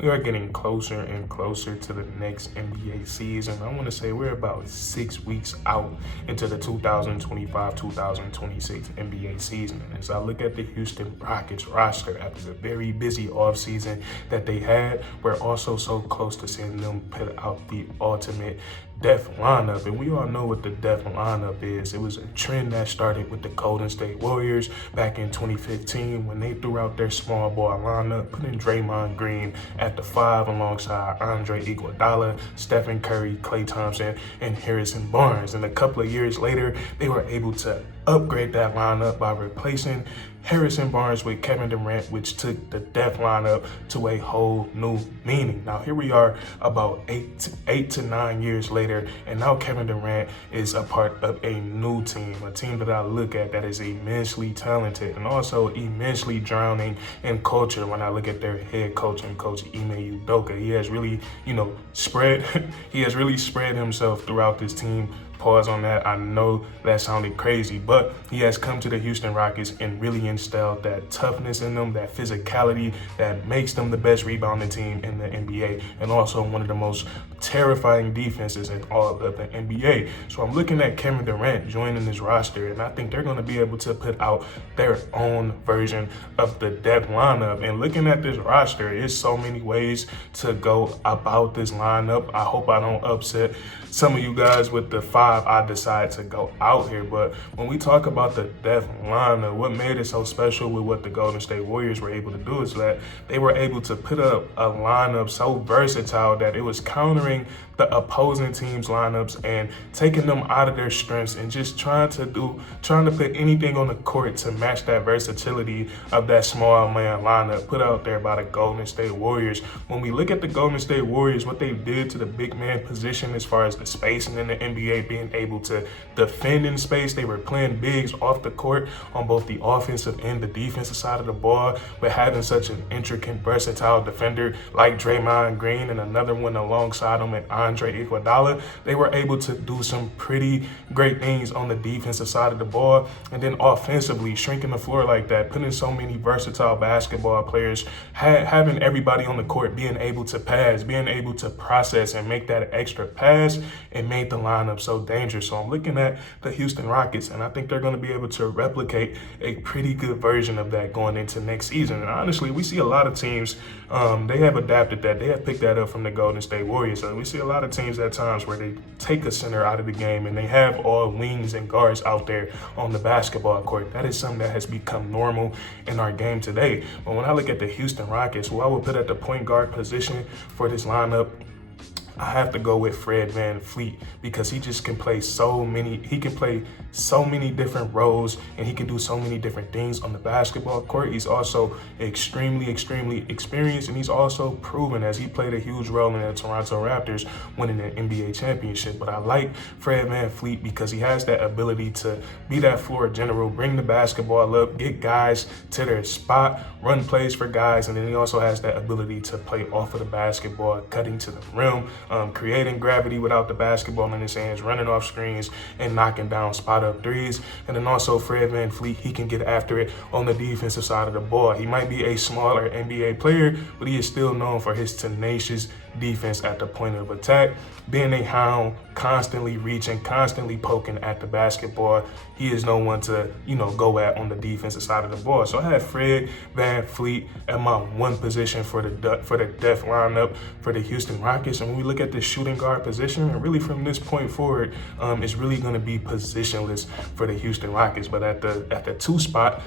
We are getting closer and closer to the next NBA season. I want to say we're about 6 weeks out into the 2025-2026 NBA season. And as I look at the Houston Rockets roster after the very busy offseason that they had, we're also so close to seeing them put out the ultimate death lineup. And we all know what the death lineup is. It was a trend that started with the Golden State Warriors back in 2015 when they threw out their small ball lineup, putting Draymond Green at the 5 alongside Andre Iguodala, Stephen Curry, Klay Thompson, and Harrison Barnes. And a couple of years later, they were able to upgrade that lineup by replacing Harrison Barnes with Kevin Durant, which took the death lineup to a whole new meaning. Now here we are about eight to 9 years later, and now Kevin Durant is a part of a new team, a team that I look at that is immensely talented and also immensely drowning in culture. When I look at their head coach and coach Ime Udoka, he has really, spread himself throughout this team. Pause on that. I know that sounded crazy, but he has come to the Houston Rockets and really instilled that toughness in them, that physicality that makes them the best rebounding team in the NBA and also one of the most terrifying defenses in all of the NBA. So I'm looking at Kevin Durant joining this roster, and I think they're going to be able to put out their own version of the depth lineup. And looking at this roster, there's so many ways to go about this lineup. I hope I don't upset some of you guys with the 5 I decide to go out here. But when we talk about the depth lineup, what made it so special with what the Golden State Warriors were able to do is that they were able to put up a lineup so versatile that it was countering the opposing team's lineups and taking them out of their strengths and just trying to put anything on the court to match that versatility of that small man lineup put out there by the Golden State Warriors. When we look at the Golden State Warriors, what they did to the big man position as far as the spacing in the NBA, being able to defend in space, they were playing bigs off the court on both the offensive and the defensive side of the ball, but having such an intricate, versatile defender like Draymond Green and another one alongside him and Andre Iguodala, they were able to do some pretty great things on the defensive side of the ball. And then offensively, shrinking the floor like that, putting so many versatile basketball players, having everybody on the court being able to pass, being able to process and make that extra pass, it made the lineup so dangerous. So I'm looking at the Houston Rockets, and I think they're going to be able to replicate a pretty good version of that going into next season. And honestly, we see a lot of teams, they have adapted that. They have picked that up from the Golden State Warriors. So we see a lot of teams at times where they take a center out of the game and they have all wings and guards out there on the basketball court. That is something that has become normal in our game today. But when I look at the Houston Rockets, who I would put at the point guard position for this lineup, I have to go with Fred VanVleet because he just can play so many different roles and he can do so many different things on the basketball court. He's also extremely experienced, and he's also proven as he played a huge role in the Toronto Raptors winning an NBA championship. But I like Fred VanVleet because he has that ability to be that floor general, bring the basketball up, get guys to their spot, run plays for guys, and then he also has that ability to play off of the basketball, cutting to the rim, creating gravity without the basketball in his hands, running off screens and knocking down spot-up threes. And then also Fred VanVleet, he can get after it on the defensive side of the ball. He might be a smaller NBA player, but he is still known for his tenacious defense at the point of attack, being a hound, constantly reaching, constantly poking at the basketball. He is no one to, go at on the defensive side of the ball. So I have Fred VanVleet at my one position for the depth lineup for the Houston Rockets. And when we look at the shooting guard position, and really from this point forward, it's really going to be positionless for the Houston Rockets. But at the 2 spot,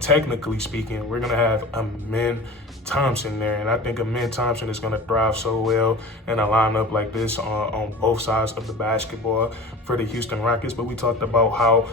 technically speaking, we're going to have Amen Thompson there. And I think Amen Thompson is going to thrive so well in a lineup like this on both sides of the basketball for the Houston Rockets. But we talked about how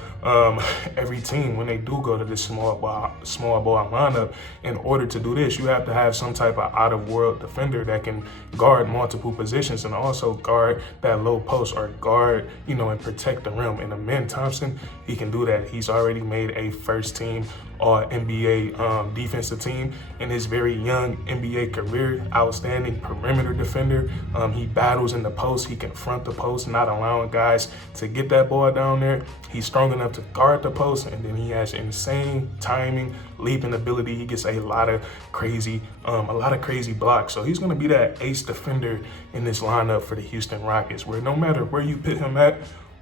every team, when they do go to this small ball lineup, in order to do this, you have to have some type of out-of-world defender that can guard multiple positions and also guard that low post or guard, and protect the rim. And Amen Thompson, he can do that. He's already made a first-team All-NBA defensive team in his very young NBA career. Outstanding perimeter defender. He battles in the post. He confronts the post, not allowing guys to get that ball down there. He's strong enough to guard the post, and then he has insane timing, leaping ability. He gets a lot of crazy blocks. So he's going to be that ace defender in this lineup for the Houston Rockets, where no matter where you put him at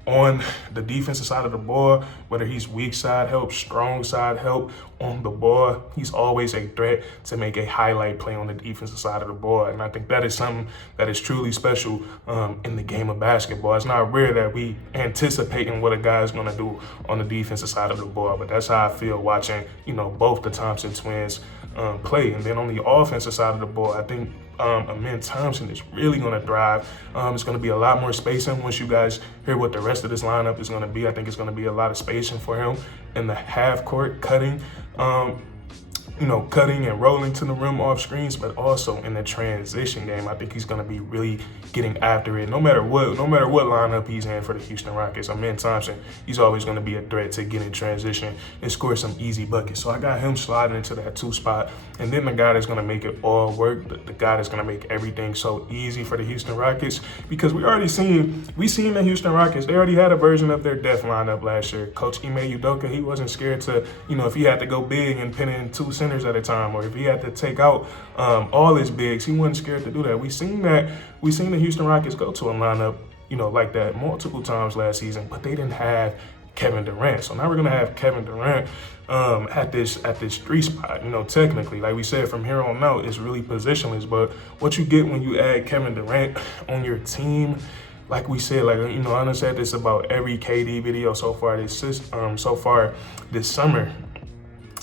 on the defensive side of the ball, whether he's weak side help, strong side help on the ball, he's always a threat to make a highlight play on the defensive side of the ball. And I think that is something that is truly special in the game of basketball. It's not rare that we anticipating what a guy is going to do on the defensive side of the ball, but that's how I feel watching, both the Thompson twins play. And then on the offensive side of the ball, I think Amen Thompson is really going to thrive. It's going to be a lot more spacing once you guys hear what the rest of this lineup is going to be. I think it's going to be a lot of spacing for him in the half court, cutting and rolling to the rim off screens, but also in the transition game. I think he's going to be really getting after it. No matter what lineup he's in for the Houston Rockets, Amen Thompson, he's always going to be a threat to get in transition and score some easy buckets. So I got him sliding into that 2 spot. And then the guy that's going to make it all work, the guy that's going to make everything so easy for the Houston Rockets, because we seen the Houston Rockets, they already had a version of their death lineup last year. Coach Ime Udoka, he wasn't scared to, if he had to go big and pin in 2 centers at a time, or if he had to take out all his bigs, he wasn't scared to do that. We seen the Houston Rockets go to a lineup, like that multiple times last season, but they didn't have Kevin Durant. So now we're gonna have Kevin Durant at this 3 spot. Technically, like we said, from here on out, it's really positionless. But what you get when you add Kevin Durant on your team, like we said, I done said this about every KD video so far this summer.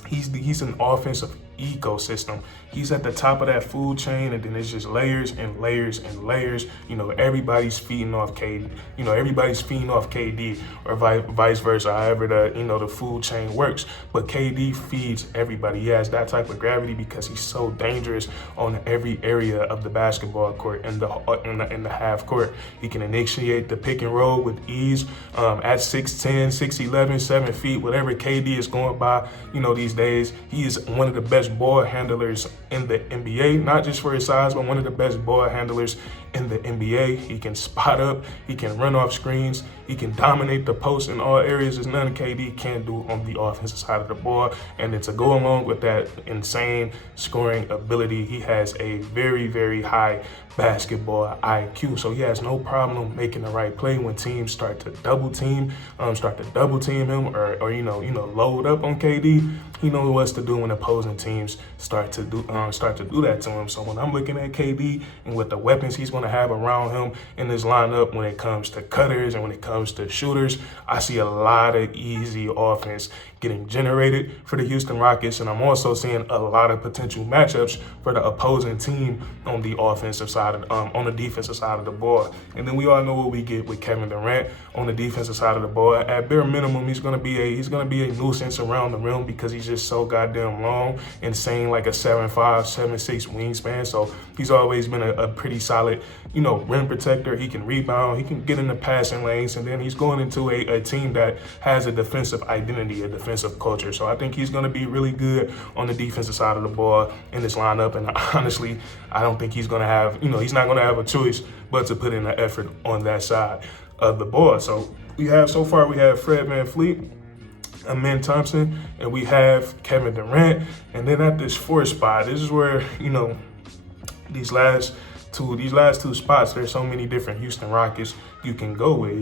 He's an offensive ecosystem. He's at the top of that food chain, and then it's just layers and layers and layers. Everybody's feeding off KD. Everybody's feeding off KD, or vice versa, however the food chain works. But KD feeds everybody. He has that type of gravity because he's so dangerous on every area of the basketball court and in the half court. He can initiate the pick and roll with ease at 6'10", 6'11", 7 feet, whatever KD is going by. These days, he is one of the best ball handlers in the NBA, not just for his size, but one of the best ball handlers in the NBA. He can spot up, he can run off screens, he can dominate the post in all areas. There's nothing KD can't do on the offensive side of the ball. And then to go along with that insane scoring ability, he has a very, very high basketball IQ. So he has no problem making the right play when teams start to double team him, or load up on KD. He knows what to do when opposing teams start to do that to him. So when I'm looking at KD and with the weapons he's going to have around him in this lineup, when it comes to cutters and when it comes to shooters, I see a lot of easy offense getting generated for the Houston Rockets, and I'm also seeing a lot of potential matchups for the opposing team on the offensive side on the defensive side of the ball. And then we all know what we get with Kevin Durant on the defensive side of the ball. At bare minimum, he's gonna be a nuisance around the rim because he's just so goddamn long, insane, like a 7'5", 7'6" wingspan. So he's always been a pretty solid, rim protector. He can rebound, he can get in the passing lanes, and then he's going into a team that has a defensive identity, a defensive culture. So I think he's going to be really good on the defensive side of the ball in this lineup. And honestly, I don't think he's going to have, he's not going to have a choice but to put in the effort on that side of the ball. So so far we have Fred VanVleet, Amen Thompson, and we have Kevin Durant. And then at this 4th spot, this is where, these last two spots, there's so many different Houston Rockets you can go with.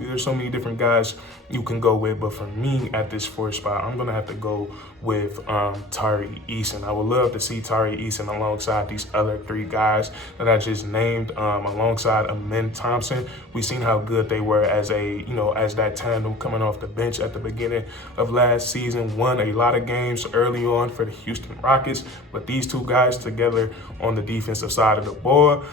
There's so many different guys you can go with. But for me, at this 4th spot, I'm going to have to go with Tari Eason. I would love to see Tari Eason alongside these other 3 guys that I just named, alongside Amen Thompson. We've seen how good they were as that tandem coming off the bench at the beginning of last season. Won a lot of games early on for the Houston Rockets, but these 2 guys together on the defensive side of the ball,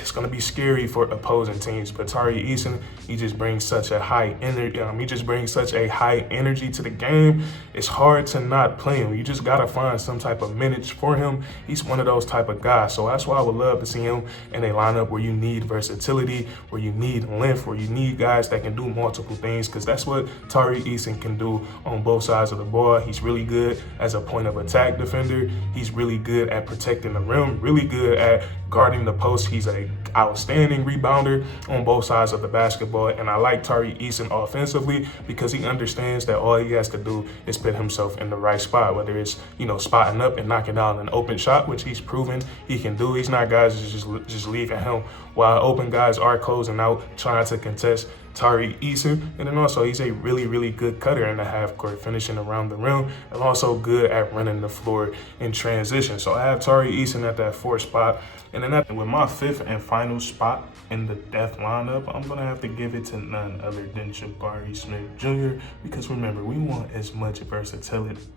it's going to be scary for opposing teams. But But Tari Eason, he just brings such a high energy. He just brings such a high energy to the game. It's hard to not play him. You just gotta find some type of minutes for him. He's one of those type of guys. So that's why I would love to see him in a lineup where you need versatility, where you need length, where you need guys that can do multiple things, because that's what Tari Eason can do on both sides of the ball. He's really good as a point of attack defender. He's really good at protecting the rim, really good at guarding the post. He's an outstanding rebounder on both sides of the basketball. And I like Tari Eason offensively because he understands that all he has to do is put himself in the right spot, whether it's, spotting up and knocking down an open shot, which he's proven he can do. He's not guys just leaving him while open guys are closing out, trying to contest Tari Eason. And then also he's a really, really good cutter in the half court, finishing around the rim, and also good at running the floor in transition. So I have Tari Eason at that 4th spot. And then with my 5th and final spot in the death lineup, I'm gonna have to give it to none other than Jabari Smith Jr. Because remember, we want as much versatility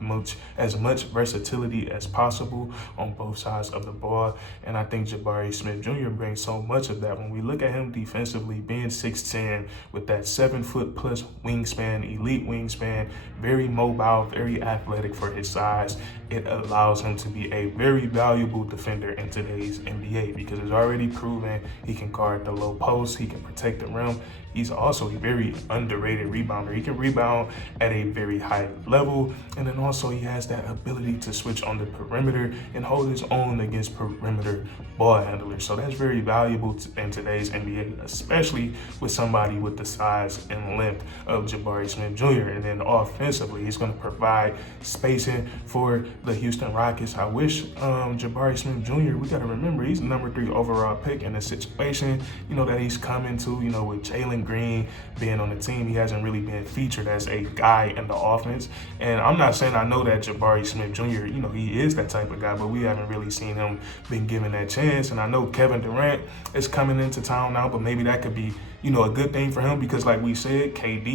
as possible on both sides of the ball. And I think Jabari Smith Jr. brings so much of that. When we look at him defensively, being 6'10", with that 7-foot plus wingspan, elite wingspan, very mobile, very athletic for his size, it allows him to be a very valuable defender in today's NBA because it's already proven he can guard the low post, he can protect the rim. He's also a very underrated rebounder. He can rebound at a very high level, and then also he has that ability to switch on the perimeter and hold his own against perimeter ball handlers. So that's very valuable in today's NBA, especially with somebody with the size and length of Jabari Smith Jr. And then offensively, he's going to provide spacing for the Houston Rockets. I wish Jabari Smith Jr., we got to remember, he's the number 3 overall pick in the situation, that he's coming to, with Jalen Green being on the team. He hasn't really been featured as a guy in the offense. And I'm not saying I know that Jabari Smith Jr., he is that type of guy, but we haven't really seen him been given that chance. And I know Kevin Durant is coming into town now, but maybe that could be, a good thing for him because like we said, KD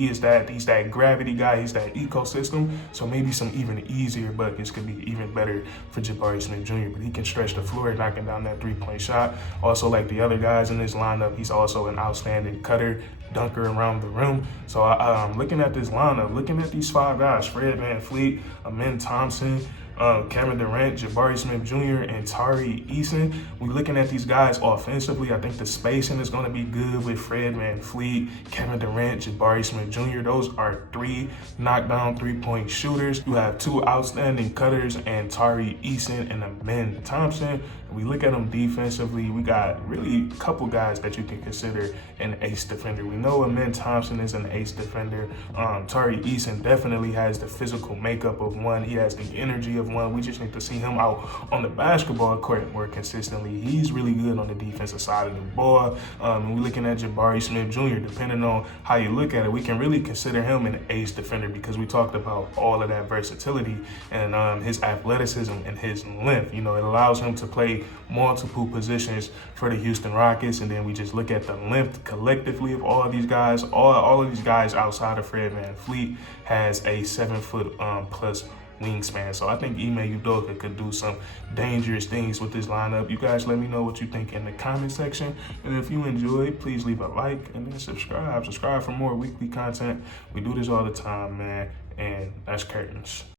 he's that gravity guy, he's that ecosystem. So maybe some even easier buckets could be even better for Jabari Smith Jr., but he can stretch the floor, knocking down that 3-point shot. Also, like the other guys in this lineup, he's also an outstanding cutter, dunker around the rim. So I'm looking at this lineup, looking at these 5 guys, Fred VanVleet, Thompson, Kevin Durant, Jabari Smith Jr., and Tari Eason. We're looking at these guys offensively. I think the spacing is going to be good with Fred VanVleet, Kevin Durant, Jabari Smith Jr. Those are 3 knockdown 3-point shooters. You have 2 outstanding cutters and Tari Eason and Thompson. We look at them defensively, we got really a couple guys that you can consider an ace defender. We know Thompson is an ace defender. Tari Eason definitely has the physical makeup of one. He has the energy of one. We just need to see him out on the basketball court more consistently. He's really good on the defensive side of the ball. We're looking at Jabari Smith Jr., depending on how you look at it, we can really consider him an ace defender because we talked about all of that versatility and his athleticism and his length. It allows him to play multiple positions for the Houston Rockets. And then we just look at the length collectively of all of these guys. All of these guys outside of Fred VanVleet has a 7-foot plus wingspan. So I think Udoka could do some dangerous things with this lineup. You guys let me know what you think in the comment section. And if you enjoyed, please leave a like and then subscribe. Subscribe for more weekly content. We do this all the time, man. And that's curtains.